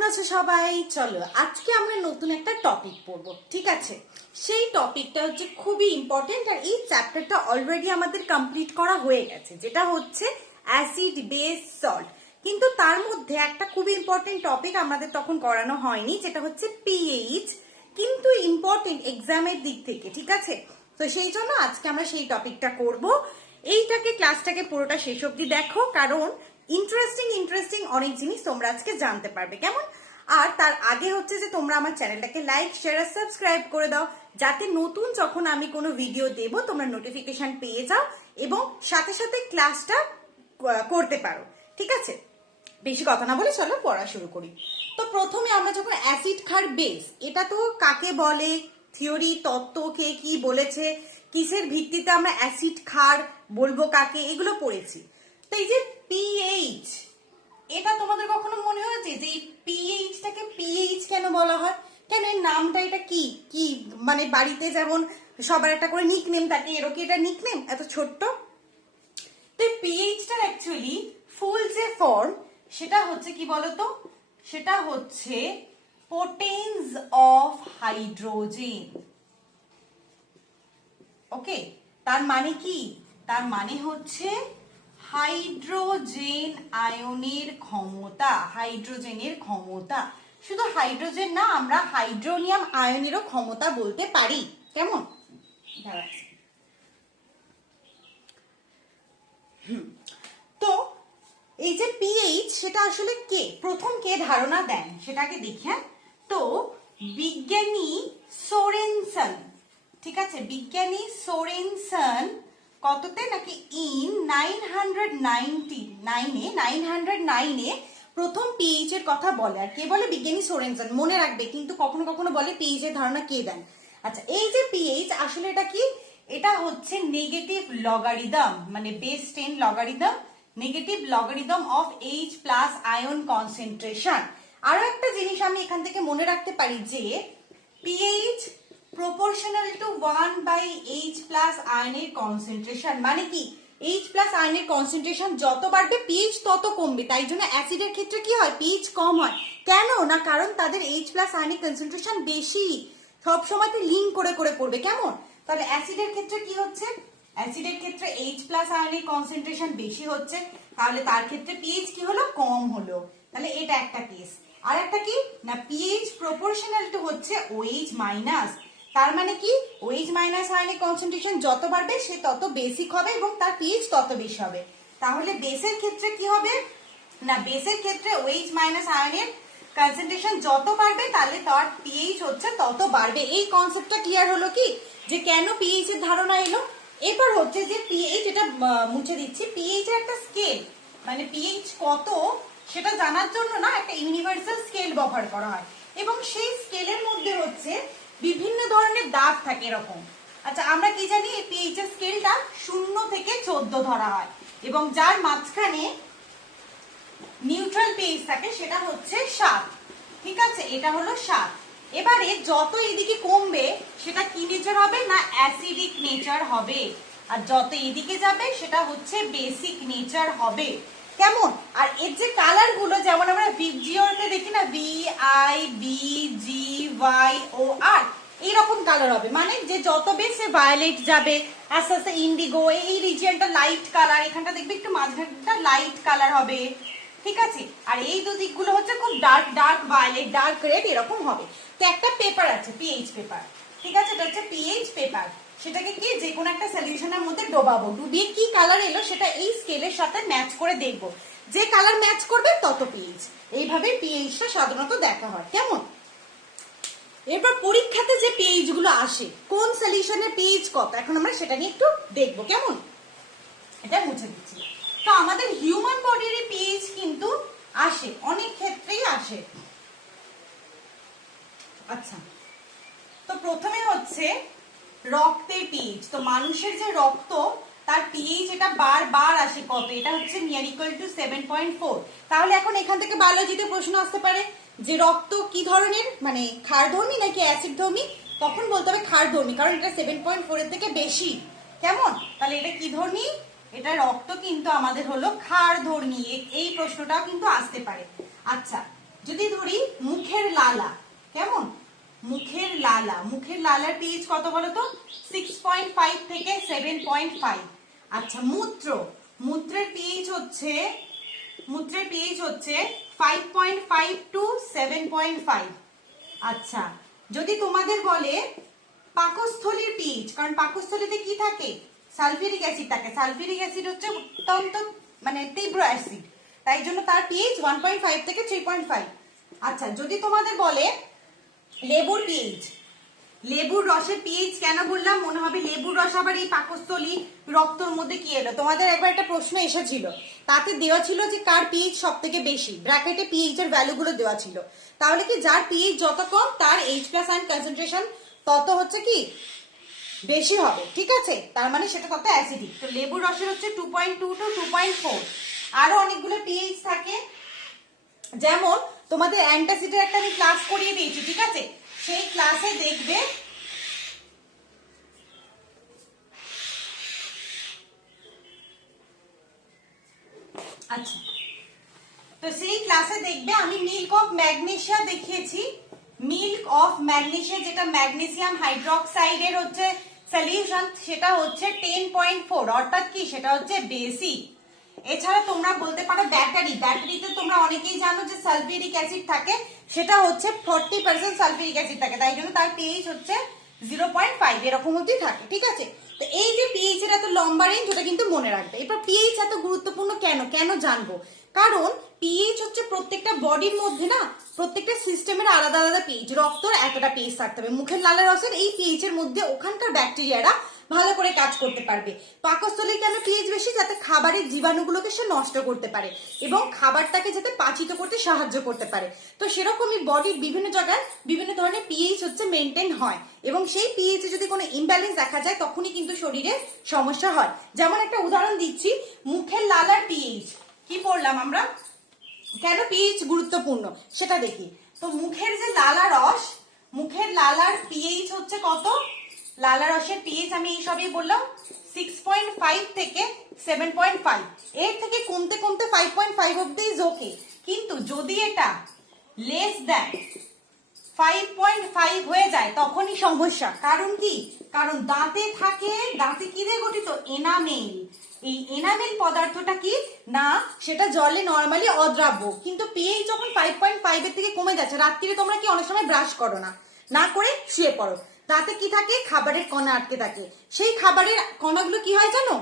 কেমন আছো সবাই? চলো আজকে আমরা নতুন একটা টপিক পড়বো, ঠিক আছে? সেই টপিকটা হচ্ছে খুবই ইম্পর্টেন্ট, আর এই চ্যাপ্টারটা অলরেডি আমাদের কমপ্লিট করা হয়ে গেছে, যেটা হচ্ছে অ্যাসিড বেস সল্ট। কিন্তু তার মধ্যে একটা খুবই ইম্পর্টেন্ট টপিক আমাদের তখন করানো হয়নি, যেটা হচ্ছে পিএইচ, কিন্তু ইম্পর্টেন্ট এক্সামের দিক থেকে, ঠিক আছে? তো সেই জন্য আজকে আমরা সেই টপিকটা করব। এইটাকে ক্লাসটাকে পুরোটা শেষ অবধি দেখো, কারণ ইন্টারেস্টিং অনেক জিনিস তোমরা আজকে জানতে পারবে, কেমন? আর তার আগে হচ্ছে যে তোমরা আমার চ্যানেলটাকে লাইক শেয়ার আর সাবস্ক্রাইব করে দাও, যাতে নতুন যখন আমি কোনো ভিডিও দেব তোমরা নোটিফিকেশন পেয়ে যাও এবং সাথে সাথে ক্লাসটা করতে পারো, ঠিক আছে? বেশি কথা না বলে চলো পড়া শুরু করি। তো প্রথমে আমরা যখন অ্যাসিড ক্ষার বেস, এটা তো কাকে বলে, থিওরি তত্ত্ব কে কি বলেছে, কিসের ভিত্তিতে আমরা অ্যাসিড ক্ষার বলবো কাকে, এগুলো পড়েছি। তো এই যে পিএইচ, এটা তোমাদের কখনো মনে হয়েছে যে এই পিএইচটাকে পিএইচ কেন বলা হয়? কেন এর নামটা, এটা কি কি মানে বাড়িতে যেমন সবার একটা করে নিকনেম থাকে, এরও কি এটা নিকনেম এত ছোট্ট? তো পিএইচটার অ্যাকচুয়ালি ফুল যে ফর্ম সেটা হচ্ছে কি বলতো, সেটা হচ্ছে পোটেন্স অফ হাইড্রোজেন। ওকে, তার মানে কি? তার মানে হচ্ছে হাইড্রোজেন আয়নের ক্ষমতা, হাইড্রোজেনের ক্ষমতা। শুধু হাইড্রোজেন না, আমরা হাইড্রোনিয়াম আয়নেরও ক্ষমতা বলতে পারি, কেমন? তো এই যে পিএইচ, সেটা আসলে প্রথম কে ধারণা দেন সেটাকে দেখেন। তো বিজ্ঞানী সোরেনসন, ঠিক আছে, বিজ্ঞানী সোরেনসন কততে নাকি ইন 909 প্রথম পিএইচ এর কথা বলে। আর কে বলে? বিজ্ঞানী সোরেনসন, মনে রাখবে কিন্তু। কখনো কখনো বলে পিএইচ এর ধারণা কে দেন। আচ্ছা, এই যে পিএইচ আসলে এটা কি? এটা হচ্ছে নেগেটিভ লগারিদম, মানে base 10 logarithm, negative logarithm of H plus ion concentration. আরো একটা জিনিস আমি এখান থেকে মনে রাখতে পারি যে pH proportional to 1/H plus আয়নের কনসেন্ট্রেশন। মানে কি? H প্লাস আয়নের কনসেন্ট্রেশন যত বাড়বে পিএইচ তত কমবে। তাই জন্য অ্যাসিডের ক্ষেত্রে কি হয়? পিএইচ কম হয়। কেন না? কারণ তাদের H প্লাস আয়নের কনসেন্ট্রেশন বেশি। সব সময় তো লিঙ্ক করে করে পড়বে, কেমন? তাহলে অ্যাসিডের ক্ষেত্রে কি হচ্ছে? অ্যাসিডের ক্ষেত্রে H প্লাস আয়নের কনসেন্ট্রেশন বেশি হচ্ছে, তাহলে তার ক্ষেত্রে পিএইচ কি হলো? কম হলো। তাহলে এটা একটা কেস। আর একটা কি না, পিএইচ প্রপোর্শনাল টু হচ্ছে OH মাইনাস। তার মানে কি? OH মাইনাস আয়নের কনসেন্ট্রেশন যত বাড়বে সে তত বেসিক হবে এবং তার পিএইচ তত বেশি হবে। তাহলে বেসের ক্ষেত্রে কি হবে না, বেসের ক্ষেত্রে OH মাইনাস আয়নের কনসেন্ট্রেশন যত বাড়বে তাহলে তার পিএইচ হচ্ছে তত বাড়বে। এই কনসেপ্টটা ক্লিয়ার হলো কি, যে কেন পিএইচ এর ধারণা এলো? এবার হচ্ছে যে পিএইচ, এটা মুছে দিচ্ছি, পিএইচ এর একটা স্কেল, মানে পিএইচ কত সেটা জানার জন্য না একটা ইউনিভার্সাল স্কেল ব্যবহার করা হয়, এবং সেই স্কেলের মধ্যে হচ্ছে বিভিন্ন ধরনের দাগ থাকে এরকম। আচ্ছা, আমরা কি জানি? এই পিএইচ এর স্কেলটা 0 থেকে 14 ধরা হয়, এবং যার মাঝখানে নিউট্রাল পিএইচ থাকে সেটা হচ্ছে 7, ঠিক আছে? এটা হলো 7। এবারে যত এদিকে কমবে সেটা কি নেচার হবে না, অ্যাসিডিক নেচার হবে, আর যত এদিকে যাবে সেটা হচ্ছে বেসিক নেচার হবে, কেমন? আর এর যে কালার গুলো, যেমন আমরা ভিজিওতে দেখি না, VIBGYOR, এইরকম কালার হবে, মানে যে যত বেশি ভায়োলেট যাবে, আস্তে আস্তে ইন্ডিগো, এই রিজিয়নটা লাইট কালার, এখানটা দেখবে একটু মাঝখানটা লাইট কালার হবে, ঠিক আছে? আর এই দুদিকগুলো হচ্ছে খুব dark dark violet, dark red, এরকম হবে। তো একটা পেপার আছে পিএইচ পেপার, ঠিক আছে? এটা হচ্ছে পিএইচ পেপার। সেটাকে কি যে কোনো একটা সলিউশনের মধ্যে ডোবাবো, ডুবিয়ে কি কালার এলো সেটা এই স্কেলের সাথে ম্যাচ করে দেখবো, যে কালার ম্যাচ করবে তত পিএইচ। এইভাবে পিএইচটা সাধারণত দেখা হয়, কেমন? এরপর পরীক্ষাতে যে পিএইচ গুলো আসে, কোন সলিউশনের পিএইচ কত, এখন আমরা সেটা নিয়ে একটু দেখবো, কেমন? এটা মুছে দিচ্ছি। তো আমাদের হিউম্যান বডির পিএইচ কিন্তু আসে, অনেক ক্ষেত্রেই আসে। আচ্ছা, তো প্রথমে হচ্ছে রক্তের পিএইচ। তো মানুষের যে রক্ত, তার পিএইচ এটা বারবার আসে কত, এটা হচ্ছে নিয়ার ইকুয়াল টু 7.4। তাহলে এখন এখান থেকে বায়োলজিতে প্রশ্ন আসতে পারে যে রক্ত কি ধরনের, মানে ক্ষারধর্মী নাকি অ্যাসিড ধর্মী? তখন বলতে হবে ক্ষারধর্মী, কারণ এটা 7.4 এর থেকে বেশি, কেমন? তাহলে এটা কি ধর্মী? এটা রক্ত কিন্তু আমাদের হলো ক্ষারধর্মী। এই প্রশ্নটাও কিন্তু আসতে পারে। আচ্ছা, যদি ধরি মুখের লালা, কেমন মুখের লালা, মুখের লালার পিএইচ কত বলো তো 6.5 থেকে 7.5। আচ্ছা মূত্র, মূত্রের পিএইচ হচ্ছে 5.5 টু 7.5। আচ্ছা যদি তোমাদের বলে পাকস্থলীর পিএইচ, কারণ পাকস্থলীতে কি থাকে সালফিউরিক অ্যাসিড থাকে, সালফিউরিক অ্যাসিড হচ্ছে অত্যন্ত মানে তীব্র অ্যাসিড, তাই জন্য তার পিএইচ 1.5 থেকে 3.5। আচ্ছা যদি তোমাদের বলে লেবুর পিএইচ, লেবুর রসের পিএইচ কেন বললাম, মনে হবে লেবুর রস আবার এই পাকস্থলী রক্তর মধ্যে কি এলো, তোমাদের একবার একটা প্রশ্ন এসেছিল, তাতে দেওয়া ছিল যে কার পিএইচ সব থেকে বেশি, ব্র্যাকেটে পিএইচ এর ভ্যালুগুলো দেওয়া ছিল, তাহলে কি যার পিএইচ যত কম তার H+ আয়ন কনসেন্ট্রেশন তত হচ্ছে কি বেশি হবে, ঠিক আছে, তার মানে সেটা তত অ্যাসিডিক। তো লেবুর রসের হচ্ছে 2.2 টু 2.4। আরো অনেকগুলো পিএইচ থাকে, যেমন তোমাদের অ্যান্টাসিডের একটা আমি ক্লাস করিয়ে দিয়েছি, ঠিক আছে, সেই ক্লাসে দেখবে আচ্ছা তো সেই ক্লাসে দেখবে আমি মিল্ক অফ ম্যাগনেসিয়া দেখিয়েছি, মিল্ক অফ ম্যাগনেসিয়া যেটা ম্যাগনেসিয়াম হাইড্রোক্সাইডের হচ্ছে সলিউশন, সেটা হচ্ছে 10.4, অর্থাৎ কি সেটা হচ্ছে বেসিক। এছাড়া তোমরা বলতে পারো ব্যাটারি, ব্যাটারিতে তোমরা অনেকেই জানো যে সালফিউরিক অ্যাসিড থাকে, সেটা হচ্ছে 40% সালফিউরিক অ্যাসিড থাকে, তাই জন্য তার পিএইচ হচ্ছে 0.5 এরকম অবধি থাকে, ঠিক আছে। তো এই যে পিএইচ এর এত লম্বা রেঞ্জ, ওটা কিন্তু মনে রাখবে। এরপর পিএইচ এত গুরুত্বপূর্ণ কেন, কেন জানবো, কারণ পিএইচ হচ্ছে প্রত্যেকটা বডির মধ্যে না, প্রত্যেকটা সিস্টেমের আলাদা আলাদা পিএইচ, রক্তর এতটা পিএইচ থাকতে হবে, মুখের লালা রসের এই পিএইচ এর মধ্যে ওখানকার ব্যাকটেরিয়ারা ভালো করে কাজ করতে পারবে। পাকস্থলী কেন পিএইচ বেশি, যাতে খাবারের জীবাণুগুলোকে সে নষ্ট করতে পারে এবং খাবারটাকে যাতে পাচিত করতে সাহায্য করতে পারে। তো সেরকমই বডির বিভিন্ন জায়গায় বিভিন্ন ধরনের পিএইচ হচ্ছে মেনটেন হয়, এবং সেই পিএইচ এ যদি কোনো ইমব্যালেন্স দেখা যায় তখনই কিন্তু শরীরে সমস্যা হয়। যেমন একটা উদাহরণ দিচ্ছি, মুখের লালার পিএইচ কি পড়লাম আমরা, কেন পিএইচ গুরুত্বপূর্ণ সেটা দেখি। তো মুখের যে লালা রস, মুখের লালার পিএইচ হচ্ছে কত, লালা রসের পিএইচ আমি এই সবই বললাম 6.5 থেকে 7.5, এর থেকে কমতে কমতে 5.5 অবধি ইজ ওকে, কিন্তু যদি এটা লেস দ্যান 5.5 হয়ে যায় তখনই সমস্যা। কারণ কি, কারণ দাঁতে থাকে, দাঁতে কি দিয়ে গঠিত, এনামেল, এই এনামেল পদার্থটা কি না, সেটা জলে নরমালি অদ্রাব্য, কিন্তু পিএইচ যখন 5.5 এর থেকে কমে যাচ্ছে, রাত্রিরে তোমরা কি অনেক সময় ব্রাশ করো না, না করে শুয়ে পড়ো, তাতে কি থাকে, খাবারের কণা আটকে থাকে, সেই খাবারের কণাগুলো কি হয় জানো,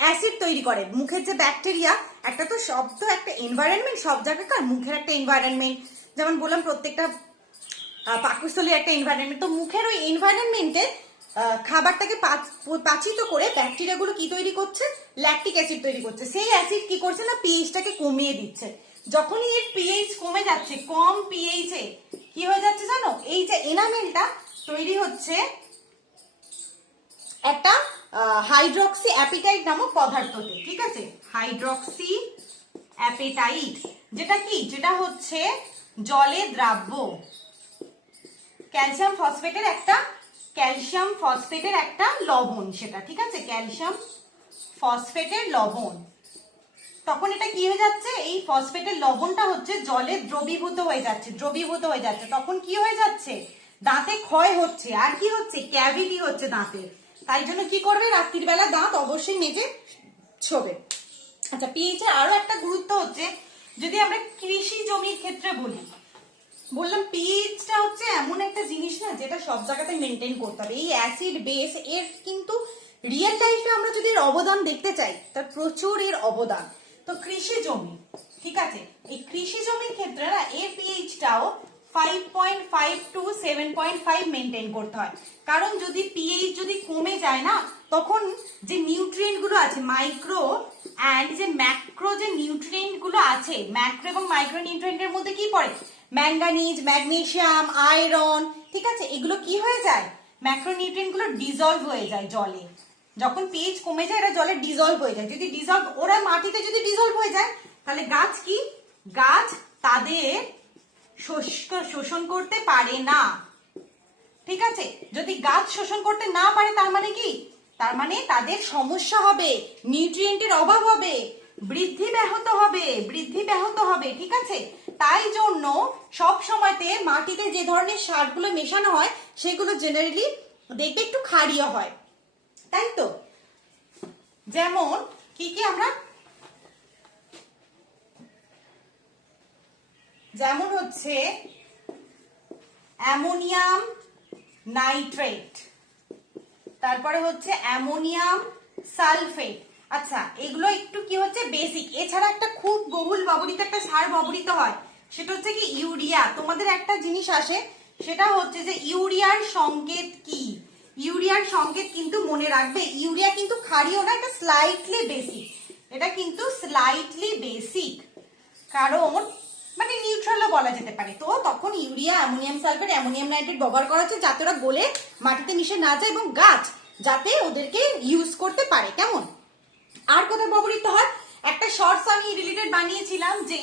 অ্যাসিড তৈরি করে। মুখের যে ব্যাকটেরিয়া, একটা তো সব তো একটা এনভায়রনমেন্ট, সব জায়গাকার মুখের একটা এনভায়রনমেন্ট, যেমন বললাম প্রত্যেকটা পাকস্থলীর একটা এনভায়রনমেন্ট, তো মুখের ওই এনভায়রনমেন্টে খাবারটাকে পাচিত করে ব্যাকটেরিয়া গুলো কি তৈরি করছে, ল্যাকটিক অ্যাসিড তৈরি করছে, সেই অ্যাসিড কি করছে না পিএইচটাকে কমিয়ে দিচ্ছে। যখনই এর পিএইচ কমে যাচ্ছে, কম পিএইচ এ কি হয়ে যাচ্ছে জানো, এই যে এনামেলটা তৈরি হচ্ছে একটা হাইড্রক্সি অ্যাপিটাইট নামক পদার্থতে, ঠিক আছে, হাইড্রক্সি অ্যাপিটাইট, যেটা কি, যেটা হচ্ছে জলে দ্রাব্য ক্যালসিয়াম ফসফেটের একটা লবণ সেটা, ঠিক আছে, ক্যালসিয়াম ফসফেটের লবণ। তখন এটা কি হয়ে যাচ্ছে, এই ফসফেটের লবণটা হচ্ছে জলে দ্রবীভূত হয়ে যাচ্ছে, তখন কি হয়ে যাচ্ছে, দাঁতে ক্ষয় হচ্ছে, আর কি হচ্ছে, ক্যাভিটি হচ্ছে দাঁতে, তাই জন্য কি করবে, রাত্রির বেলা দাঁত অবশ্যই মেজে ছোবে। আচ্ছা পিএইচ এর আরো একটা গুরুত্ব হচ্ছে, যদি আমরা কৃষি জমির ক্ষেত্রে বললাম পিএইচটা হচ্ছে এমন একটা জিনিস না, যেটা সব জায়গাতে মেনটেন করতে হবে, এই অ্যাসিড বেস এর কিন্তু রিয়েল লাইফে আমরা যদি এর অবদান দেখতে চাই, তার প্রচুর এর অবদান। তো কৃষি জমি, ঠিক আছে, এই কৃষি জমির ক্ষেত্রে না এর পিএইচটাও 5.5 টু 7.5 মেনটেন করতে হয়, কারণ যদি পিএইচ যদি কমে যায় না, তখন যে নিউট্রিয়েন্ট গুলো আছে, মাইক্রো অ্যান্ড যে ম্যাক্রো যে নিউট্রিয়েন্ট গুলো আছে, ম্যাক্রো এবং মাইক্রো নিউট্রিয়েন্টের মধ্যে কি পড়ে, ম্যাঙ্গানিজ, ম্যাগনেসিয়াম, আয়রন, ঠিক আছে, এগুলো কি হয়ে যায়, ম্যাক্রো নিউট্রিয়েন্ট গুলো ডিজলভ হয়ে যায় জলে, যখন পিএইচ কমে যায় এরা জলে ডিজলভ হয়ে যায়, যদি ডিজলভ, ওরা মাটিতে যদি ডিজলভ হয়ে যায়, তাহলে গাছ কি, গাছ তাদের শোষণ করতে পারে না, ঠিক আছে, যদি গাছ শোষণ করতে না পারে তার মানে কি, তার মানে তাদের সমস্যা হবে, নিউট্রিয়েন্টের অভাব হবে, বৃদ্ধি ব্যাহত হবে, ঠিক আছে, তাই জন্য সব সময়তে মাটিতে যে ধরনের সারগুলো মেশানো হয় সেগুলো জেনারেলি দেখবে একটু ক্ষারীয় হয়, তাই তো? যেমন কি কি আমরা, যেমন হচ্ছে অ্যামোনিয়াম নাইট্রেট, তারপরে হচ্ছে অ্যামোনিয়াম সালফেট। আচ্ছা, এগুলো একটু কি হচ্ছে বেসিক। এছাড়া একটা খুব বহুল ব্যবহৃত একটা সার ব্যবহৃত হয়, সেটা হচ্ছে কি ইউরিয়া। তোমাদের একটা জিনিস আসে, সেটা হচ্ছে যে ইউরিয়ার সংকেত কি। ইউরিয়ার সংকেত কিন্তু মনে রাখবে, ইউরিয়া কিন্তু ক্ষারীয় না, এটা স্লাইটলি বেসিক। এটা কিন্তু স্লাইটলি বেসিক, কারণ মানে নিউট্রালও বলা যেতে পারে। তো তখন urea, ammonium sulphate, ammonium nitrate ব্যবহার করা হচ্ছে যাতে ওরা গলে মাটিতে মিশে না যায় এবং গাছ যাতে ওদেরকে ইউজ করতে পারে। কেমন? আর কোথায় ব্যবহৃত হয়? একটা শর্টস আমি রিলেটেড বানিয়েছিলাম যে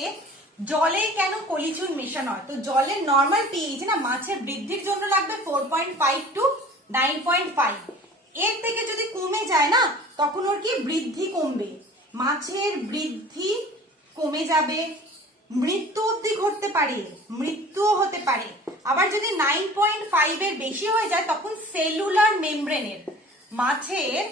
জলে কেন কলিচুন মেশানো হয়। তো জলের নর্মাল পিএইচ না মাছের বৃদ্ধির জন্য লাগবে 4.5 টু 9.5। এর থেকে যদি কমে যায় না, তখন ওর কি বৃদ্ধি কমবে, মাছের বৃদ্ধি কমে যাবে, মৃত্যু অবধি ঘটতে পারে, মৃত্যুও হতে পারে। আবার যদি 9.5 এর বেশি হয়ে যায়, তখন সেলুলার মেমব্রেনের, মাছের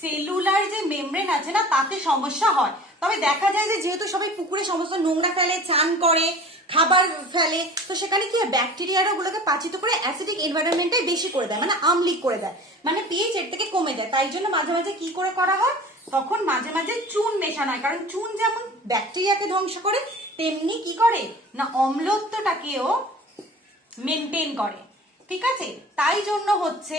সেলুলার যে মেমব্রেন আছে না, তাতে সমস্যা হয়। তবে দেখা যায় যে যেহেতু সবাই পুকুরে সমস্ত নোংরা ফেলে, চান করে, খাবার ফেলে, তো সেখানে কি হয় ব্যাকটেরিয়ারা ওগুলোকে পাচিত করে অ্যাসিডিক এনভায়রনমেন্টটাই বেশি করে দেয়, মানে আমলিক করে দেয়, মানে পিএইচ এর থেকে কমে দেয়। তাই জন্য মাঝে মাঝে কি করে করা হয়, তখন মাঝে মাঝে চুন মেশানো হয়। কারণ চুন যেমন ব্যাকটেরিয়াকে ধ্বংস করে, তেমনি কি করে না অম্লত্বটাকেও মেনটেন করে। ঠিক আছে? তাই জন্য হচ্ছে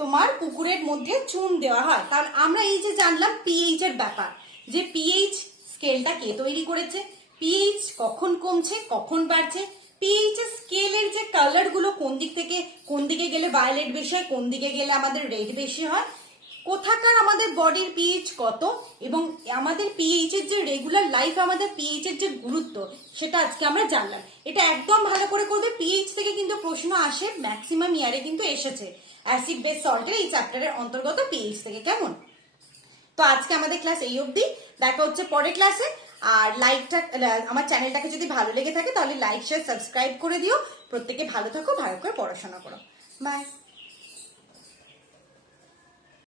তোমার পুকুরের মধ্যে চুন দেওয়া হয়। কারণ আমরা এই যে জানলাম পিএইচ এর ব্যাপার, যে পিএইচ স্কেলটা কে তৈরি করেছে, পিএইচ কখন কমছে কখন বাড়ছে, পিএইচ এর স্কেলের যে কালার গুলো কোন দিক থেকে কোন দিকে গেলে ভায়োলেট বেশি হয়, কোন দিকে গেলে আমাদের রেড বেশি হয়, কোথাকার আমাদের বডির পিএইচ কত, এবং আমাদের পিএইচ এর যে রেগুলার লাইফ, আমাদের পিএইচ এর যে গুরুত্ব, সেটা আজকে আমরা জানলাম। এটা একদম ভালো করে করবে। পিএইচ থেকে কিন্তু প্রশ্ন আসে, ম্যাক্সিমাম ইয়ারে কিন্তু এসেছে অ্যাসিড বেস সল্টের এই চ্যাপ্টারের অন্তর্গত পিএইচ থেকে। কেমন? তো আজকে আমাদের ক্লাস এই অবধি, দেখা হচ্ছে পরের ক্লাসে। আর লাইকটা, আমার চ্যানেলটাকে যদি ভালো লেগে থাকে তাহলে লাইক শেয়ার সাবস্ক্রাইব করে দিও। প্রত্যেকে ভালো থাকো, ভালো করে পড়াশোনা করো। বাই।